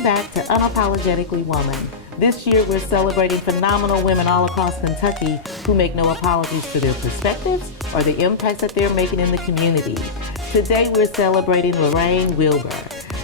Welcome back to Unapologetically Woman. This year we're celebrating phenomenal women all across Kentucky who make no apologies for their perspectives or the impacts that they're making in the community. Today we're celebrating Lorraine Wilbur.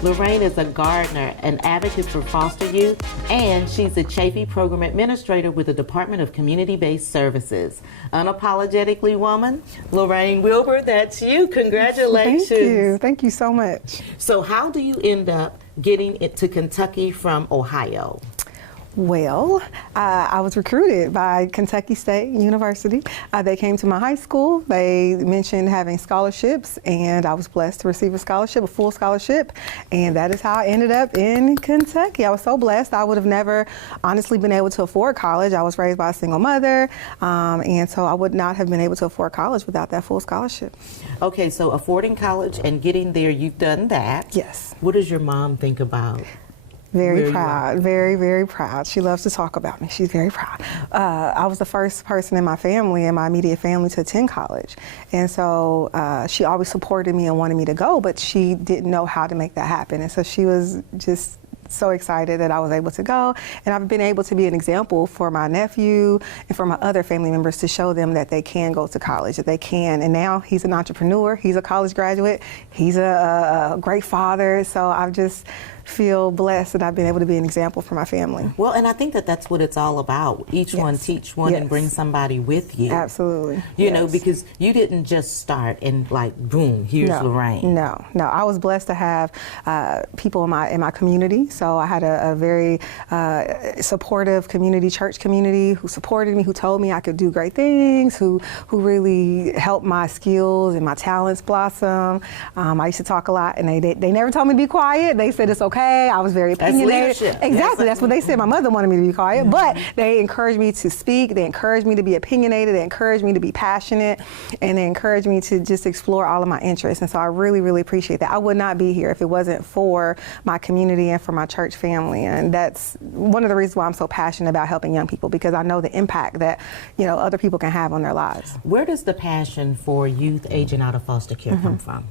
Lorraine is a gardener, an advocate for foster youth, and she's the Chafee Program Administrator with the Department of Community-Based Services. Unapologetically Woman, Lorraine Wilbur, that's you. Congratulations. Thank you. Thank you so much. So how do you end up getting it to Kentucky from Ohio? Well, I was recruited by Kentucky State University. They came to my high school. They mentioned having scholarships, and I was blessed to receive a scholarship, a full scholarship, and that is how I ended up in Kentucky. I was so blessed. I would have never honestly been able to afford college. I was raised by a single mother, and so I would not have been able to afford college without that full scholarship. Okay, so affording college and getting there, you've done that. Yes. What does your mom think about? Very proud, very, very proud. She loves to talk about me. She's very proud. I was the first person in my family, in my immediate family, to attend college. And so she always supported me and wanted me to go, but she didn't know how to make that happen. And so she was just so excited that I was able to go. And I've been able to be an example for my nephew and for my other family members to show them that they can go to college, that they can. And now he's an entrepreneur. He's a college graduate. He's a great father. So I've just feel blessed that I've been able to be an example for my family. Well, and I think that that's what it's all about. Each one teach one and bring somebody with you. Absolutely. You know, because you didn't just start and like, boom, here's Lorraine. No. I was blessed to have people in my community. So I had a very supportive community, church community, who supported me, who told me I could do great things, who really helped my skills and my talents blossom. I used to talk a lot, and they never told me to be quiet. They said it's okay. I was very opinionated. That's leadership. Exactly. That's what they said. My mother wanted me to be quiet, but they encouraged me to speak. They encouraged me to be opinionated. They encouraged me to be passionate, and they encouraged me to just explore all of my interests. And so I really, really appreciate that. I would not be here if it wasn't for my community and for my church family. And that's one of the reasons why I'm so passionate about helping young people, because I know the impact that, other people can have on their lives. Where does the passion for youth aging out of foster care come from?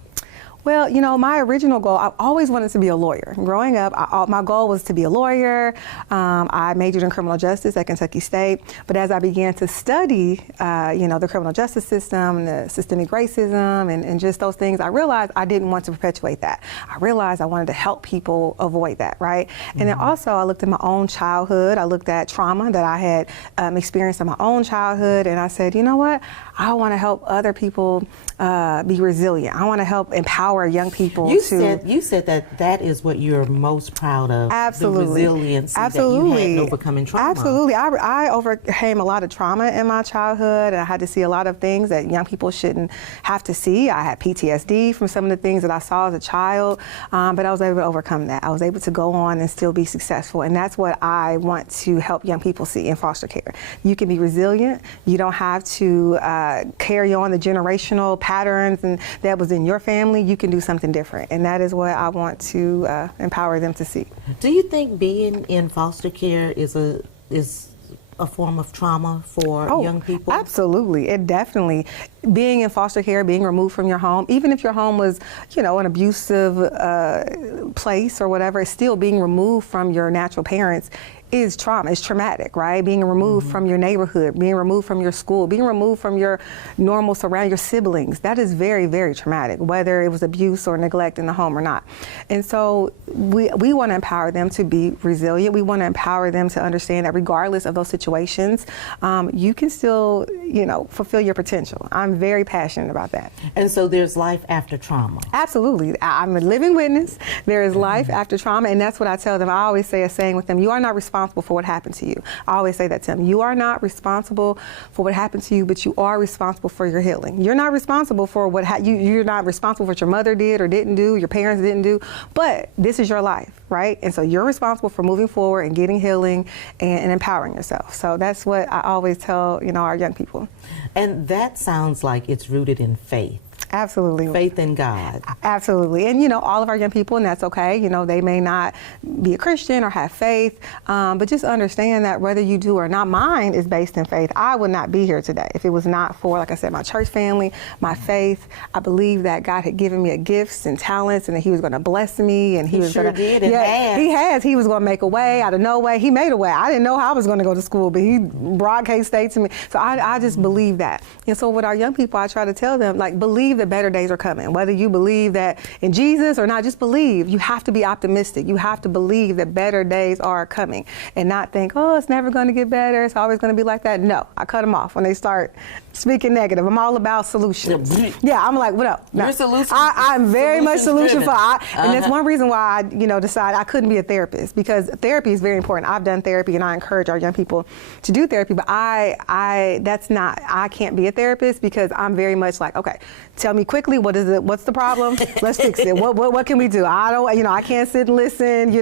Well, my original goal, I always wanted to be a lawyer. Growing up, my goal was to be a lawyer. I majored in criminal justice at Kentucky State. But as I began to study, the criminal justice system and the systemic racism and just those things, I realized I didn't want to perpetuate that. I realized I wanted to help people avoid that, right? And then also I looked at my own childhood. I looked at trauma that I had experienced in my own childhood. And I said, you know what? I want to help other people be resilient. I want to help empower young people. You said that is what you're most proud of. Absolutely. The resilience that you had in overcoming trauma. Absolutely. I overcame a lot of trauma in my childhood, and I had to see a lot of things that young people shouldn't have to see. I had PTSD from some of the things that I saw as a child, but I was able to overcome that. I was able to go on and still be successful, and that's what I want to help young people see in foster care. You can be resilient. You don't have to carry on the generational patterns and that was in your family. You can do something different, and that is what I want to empower them to see. Do you think being in foster care is a form of trauma for young people? Absolutely. It definitely. Being in foster care, being removed from your home, even if your home was, an abusive place or whatever, it's still being removed from your natural parents is trauma. It's traumatic, right? Being removed from your neighborhood, being removed from your school, being removed from your normal surroundings, your siblings. That is very, very traumatic, whether it was abuse or neglect in the home or not. And so we want to empower them to be resilient. We want to empower them to understand that regardless of those situations, you can still, fulfill your potential. I'm very passionate about that. And so there's life after trauma. Absolutely. I'm a living witness. There is life after trauma, and that's what I tell them. I always say a saying with them: you are not responsible for what happened to you. I always say that to them. You are not responsible for what happened to you, but you are responsible for your healing. You're not responsible for you're not responsible for what your mother did or didn't do, your parents didn't do, but this is your life, right? And so you're responsible for moving forward and getting healing and empowering yourself. So that's what I always tell, our young people. And that sounds like it's rooted in faith. Absolutely. Faith in God. Absolutely. And, all of our young people, and that's okay, they may not be a Christian or have faith, but just understand that whether you do or not, mine is based in faith. I would not be here today if it was not for, like I said, my church family, my faith. I believe that God had given me gifts and talents and that he was going to bless me. And he was sure going to. Did and has. He has. He was going to make a way out of no way. He made a way. I didn't know how I was going to go to school, but he brought K-State to me. So I just believe that. And so with our young people, I try to tell them, believe that better days are coming. Whether you believe that in Jesus or not, just believe. You have to be optimistic. You have to believe that better days are coming and not think, oh, it's never going to get better. It's always going to be like that. No, I cut them off when they start speaking negative. I'm all about solutions. Yeah, I'm like, what up? No. You're solution. I'm very much solution driven. and that's one reason why I, decided I couldn't be a therapist, because therapy is very important. I've done therapy and I encourage our young people to do therapy, but I can't be a therapist because I'm very much like, okay, tell me quickly, what's the problem? Let's fix it. What can we do? I can't sit and listen,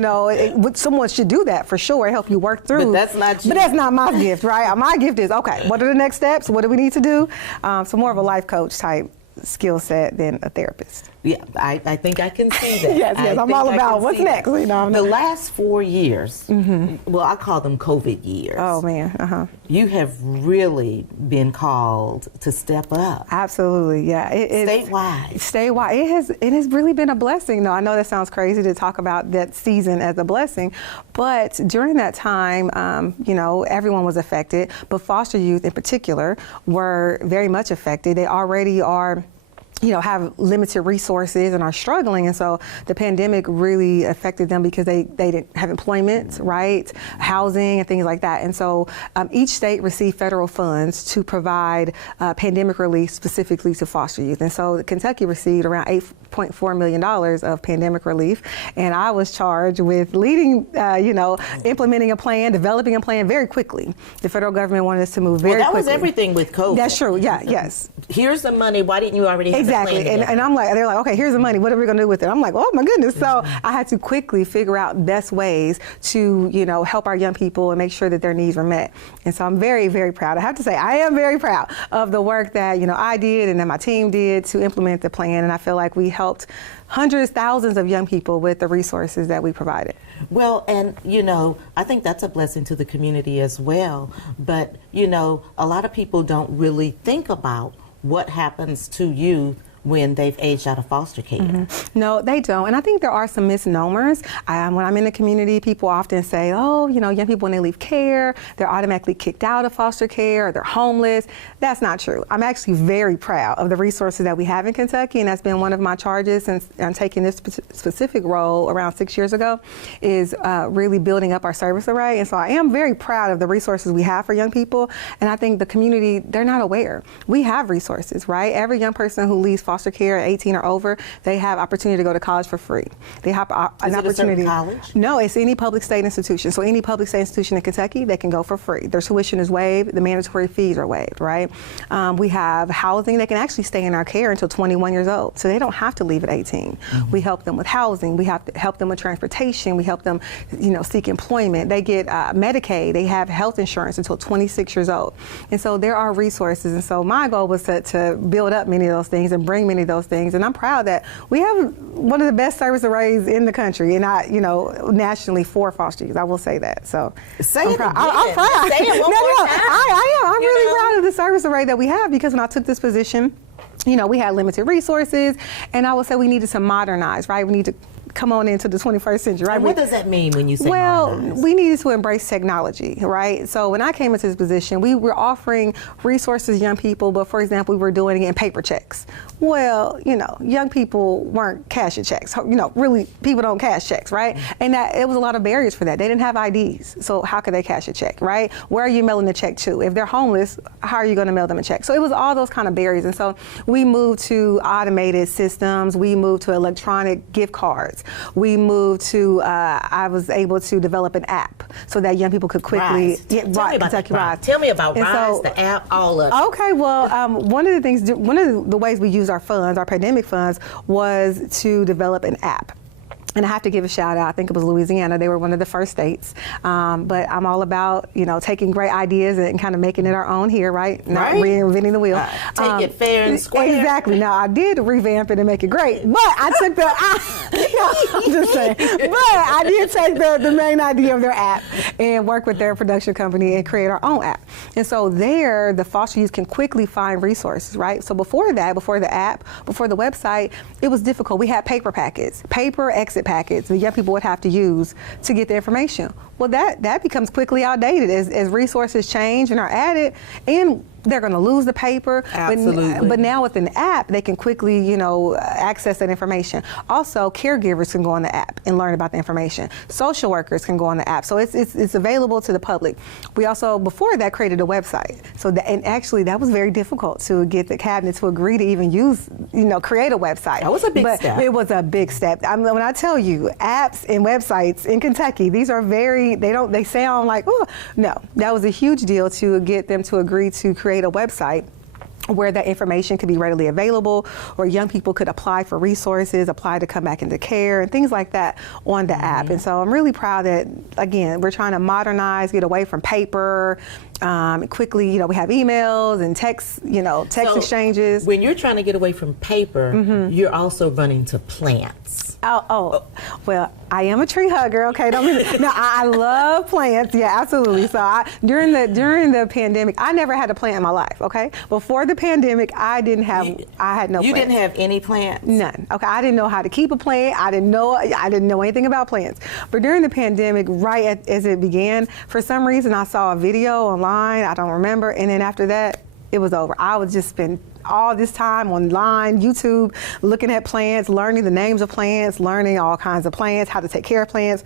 someone should do that for sure, help you work through. But that's not you. But that's not my gift, right? My gift is, okay, what are the next steps? What do we need to do? So more of a life coach type skill set than a therapist. Yeah, I think I can see that. yes, I'm all about what's next. The last 4 years, well, I call them COVID years. Oh, man. You have really been called to step up. Absolutely, yeah. Statewide. It has really been a blessing. No, I know that sounds crazy to talk about that season as a blessing, but during that time, everyone was affected, but foster youth in particular were very much affected. They already are have limited resources and are struggling. And so the pandemic really affected them because they didn't have employment, right? Housing and things like that. And so each state received federal funds to provide pandemic relief specifically to foster youth. And so Kentucky received around $8.4 million of pandemic relief. And I was charged with leading, implementing a plan, developing a plan very quickly. The federal government wanted us to move very quickly. Well, that was everything with COVID. That's true. Yeah, yes. Here's the money. Why didn't you already have Exactly. And I'm like, they're like, okay, here's the money. What are we going to do with it? I'm like, oh my goodness. So I had to quickly figure out best ways to, help our young people and make sure that their needs were met. And so I'm very, very proud. I have to say, I am very proud of the work that, I did and that my team did to implement the plan. And I feel like we helped hundreds, thousands of young people with the resources that we provided. Well, and, I think that's a blessing to the community as well. But, a lot of people don't really think about what happens to youth when they've aged out of foster care. No, they don't. And I think there are some misnomers. When I'm in the community, people often say, oh, young people, when they leave care, they're automatically kicked out of foster care, or they're homeless. That's not true. I'm actually very proud of the resources that we have in Kentucky, and that's been one of my charges since I'm taking this specific role around 6 years ago, is really building up our service array. And so I am very proud of the resources we have for young people. And I think the community, they're not aware. We have resources, right? Every young person who leaves foster care at 18 or over, they have opportunity to go to college for free. They have an opportunity. A certain college? No, it's any public state institution. So any public state institution in Kentucky, they can go for free. Their tuition is waived. The mandatory fees are waived, right? We have housing. They can actually stay in our care until 21 years old. So they don't have to leave at 18. We help them with housing. We have to help them with transportation. We help them, seek employment. They get Medicaid. They have health insurance until 26 years old. And so there are resources. And so my goal was to build up many of those things and bring many of those things. And I'm proud that we have one of the best service arrays in the country, and nationally for foster youth. I will say that. So I'm proud. I'm proud. Say it one more time. I am. I'm really proud of the service array that we have, because when I took this position, we had limited resources, and I would say we needed to modernize, right? We need to come on into the 21st century, right? And what does that mean when you say modernize? We needed to embrace technology, right? So when I came into this position, we were offering resources to young people, but for example, we were doing it in paper checks. Well, young people weren't cashing checks. Really, people don't cash checks, right? And that it was a lot of barriers for that. They didn't have IDs, so how could they cash a check, right? Where are you mailing the check to? If they're homeless, how are you going to mail them a check? So it was all those kind of barriers. And so we moved to automated systems. We moved to electronic gift cards. We moved to, I was able to develop an app so that young people could quickly Tell me about Rise. Tell me about Rise, the app, all of it. Okay, well, one of the ways we use our funds, our pandemic funds, was to develop an app. And I have to give a shout out. I think it was Louisiana. They were one of the first states. But I'm all about, taking great ideas and kind of making it our own here, right? Not reinventing the wheel. Take it fair and square. Exactly. Now, I did revamp it and make it great, but I took I'm just saying. But I did take the main idea of their app and work with their production company and create our own app. And so there, the foster youth can quickly find resources, right? So before that, before the app, before the website, it was difficult. We had paper packets, paper exit packets the young people would have to use to get the information. Well, that becomes quickly outdated as resources change and are added, and they're going to lose the paper. Absolutely. But now with an app, they can quickly, access that information. Also, caregivers can go on the app and learn about the information. Social workers can go on the app. So it's available to the public. We also, before that, created a website. And actually, that was very difficult to get the cabinet to agree to even use, create a website. That was a big step. It was a big step. When I tell you, apps and websites in Kentucky, these are they sound like, oh, no. That was a huge deal to get them to agree to create a website where that information could be readily available, or young people could apply for resources, apply to come back into care, and things like that on the app. And so I'm really proud that, again, we're trying to modernize, get away from paper. Quickly, we have emails and text exchanges. When you're trying to get away from paper, you're also running to plants. Well, I am a tree hugger. Okay, no, I love plants. Yeah, absolutely. So during the pandemic, I never had a plant in my life. Okay, before the pandemic, I had no plants. You didn't have any plants? None. Okay, I didn't know how to keep a plant. I didn't know anything about plants. But during the pandemic, as it began, for some reason, I saw a video online. I don't remember, and then after that, it was over. I would just spend all this time online, YouTube, looking at plants, learning the names of plants, learning all kinds of plants, how to take care of plants.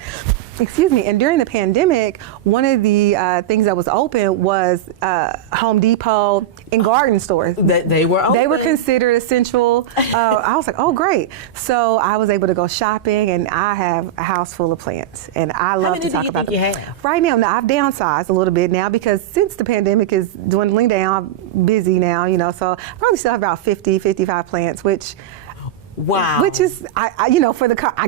Excuse me. And during the pandemic, one of the things that was open was Home Depot and garden stores. They were open. They were considered essential. I was like, oh, great. So I was able to go shopping, and I have a house full of plants, and I love to talk about them. How many do you think you have? Right now, I've downsized a little bit now because since the pandemic is dwindling down, I'm busy now, so I probably still have about 50, 55 plants, which... Wow. Which is, I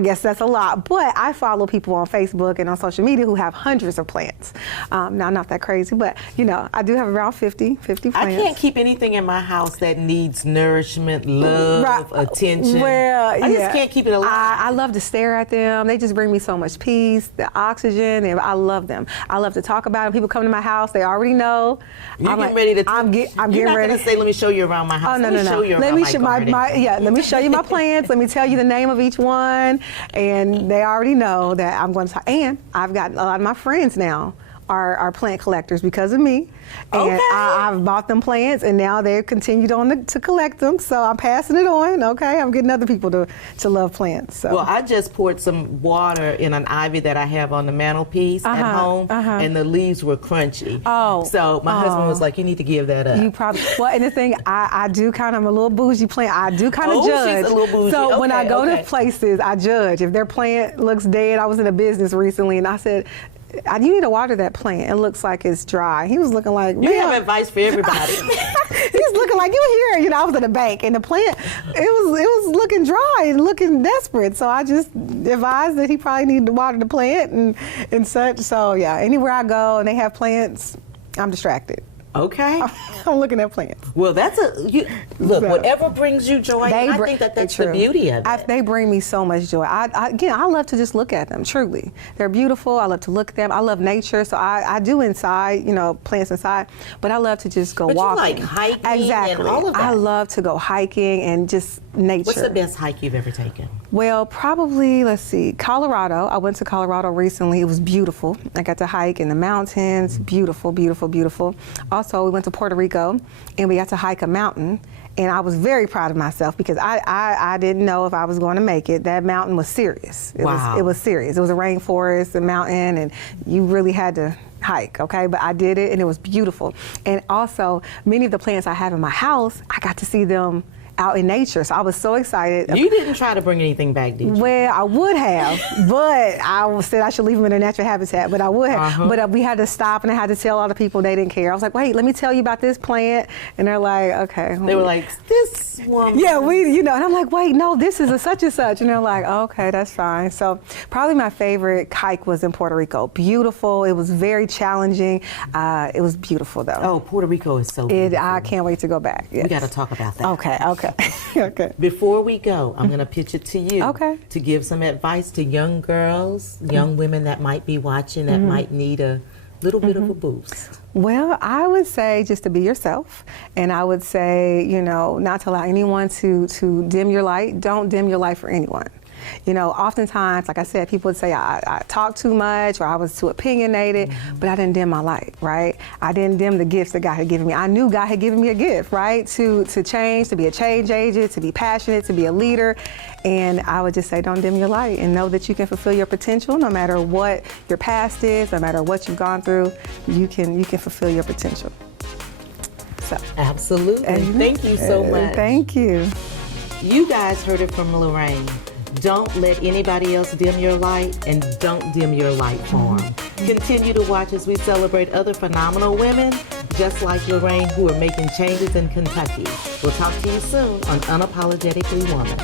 guess that's a lot, but I follow people on Facebook and on social media who have hundreds of plants. Now, not that crazy, but, I do have around 50 plants. I can't keep anything in my house that needs nourishment, love, attention. Well, I just can't keep it alive. I love to stare at them. They just bring me so much peace, the oxygen, and I love them. I love to talk about them. People come to my house, they already know. You're getting ready to. I'm getting ready. You're not going to say, let me show you around my house. Oh, no. Let me show you around my garden. Let me show you my plants. Let me tell you the name of each one, and they already know that I'm going to talk. And I've got a lot of my friends now are plant collectors because of me. And I've bought them plants, and now they've continued on to collect them. So I'm passing it on. Okay, I'm getting other people to love plants. So. Well, I just poured some water in an ivy that I have on the mantelpiece at home, and the leaves were crunchy. So my husband was like, "You need to give that up." You probably. Well, and the thing, I'm a little bougie plant. I do kind of judge. She's a little bougie. So when I go to places, I judge if their plant looks dead. I was in a business recently, and I said, you need to water that plant. It looks like it's dry. He was looking like, you have advice for everybody. He's looking like, you here. I was at a bank, and the plant, it was looking dry and looking desperate. So I just advised that he probably needed to water the plant and such. So yeah, anywhere I go and they have plants, I'm distracted. Okay. I'm looking at plants. Well, whatever brings you joy, I think that's the beauty of it. They bring me so much joy. I love to just look at them, truly. They're beautiful. I love to look at them. I love nature, so I do inside, plants inside, but I love to just go walking. You like hiking and all of that. I love to go hiking and just nature. What's the best hike you've ever taken? Well, probably, let's see, Colorado. I went to Colorado recently. It was beautiful. I got to hike in the mountains. Beautiful, beautiful, beautiful. Also, we went to Puerto Rico, and we got to hike a mountain. And I was very proud of myself because I didn't know if I was going to make it. That mountain was serious. It was serious. It was a rainforest, a mountain, and you really had to hike, okay? But I did it, and it was beautiful. And also, many of the plants I have in my house, I got to see them out in nature. So I was so excited. You didn't try to bring anything back, did you? Well, I would have, but I said I should leave them in their natural habitat, but I would have. But we had to stop, and I had to tell all the people they didn't care. I was like, wait, let me tell you about this plant. And they're like, okay. They were like, this woman. Yeah, and I'm like, wait, no, this is a such and such. And they're like, oh, okay, that's fine. So probably my favorite hike was in Puerto Rico. Beautiful. It was very challenging. It was beautiful, though. Oh, Puerto Rico is so beautiful. I can't wait to go back. Yes. We got to talk about that. Okay. Okay. Before we go, I'm going to pitch it to you. Okay. To give some advice to young girls, young women that might be watching, that might need a little bit of a boost. Well, I would say just to be yourself, and I would say, not to allow anyone to dim your light. Don't dim your light for anyone. Oftentimes, like I said, people would say I talk too much or I was too opinionated, but I didn't dim my light, right? I didn't dim the gifts that God had given me. I knew God had given me a gift, right? To change, to be a change agent, to be passionate, to be a leader. And I would just say, don't dim your light, and know that you can fulfill your potential no matter what your past is, no matter what you've gone through, you can fulfill your potential. So. Absolutely. Thank you so much. Thank you. You guys heard it from Lorraine. Don't let anybody else dim your light, and don't dim your light for them. Continue to watch as we celebrate other phenomenal women just like Lorraine who are making changes in Kentucky. We'll talk to you soon on Unapologetically Woman.